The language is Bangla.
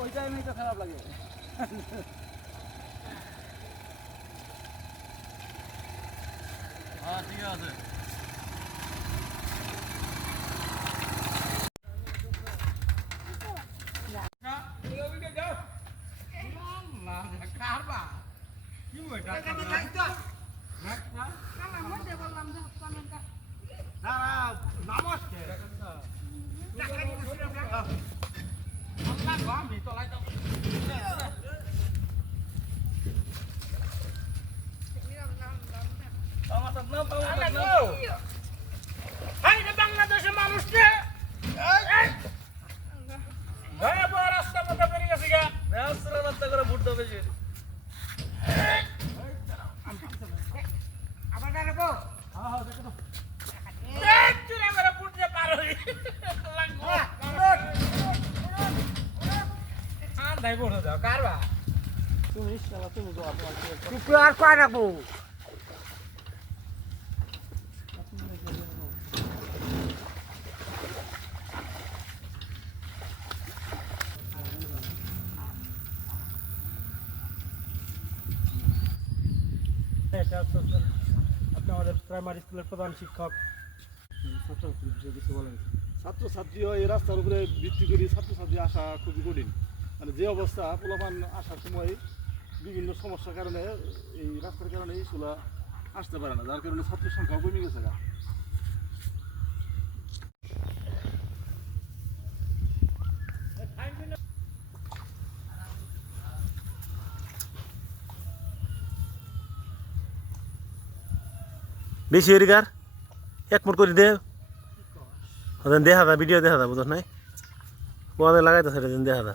ওই টাইমে তো খারাপ লাগে। হ্যাঁ ঠিক আছে। বাংলাদেশের মানুষকে রাস্তা মতো বেরিয়ে গেছে গা রাস্তা করে ভোট দেবে আবার দেখো ভোট দিয়ে পার হই ঠান্ডায় ভোট দাও কারবা তুমি আর কয় রাখবো আপনি আমাদের প্রাইমারি স্কুলের প্রধান শিক্ষক ছাত্রছাত্রী এই রাস্তার উপরে ভিত্তি করে ছাত্রছাত্রী আসা খুবই কঠিন। মানে যে অবস্থা পোলাপান আসার সময় বিভিন্ন সমস্যার কারণে এই রাস্তার কারণে এই স্কুলে আসতে পারে না, যার কারণে ছাত্রের সংখ্যাও কমে গেছে। বেশি এরিকার এক মোট করে দে দেখা দা ভিডিও দেখা দা বুঝছ নাই ওদের লাগাইতেছে দেখা দা।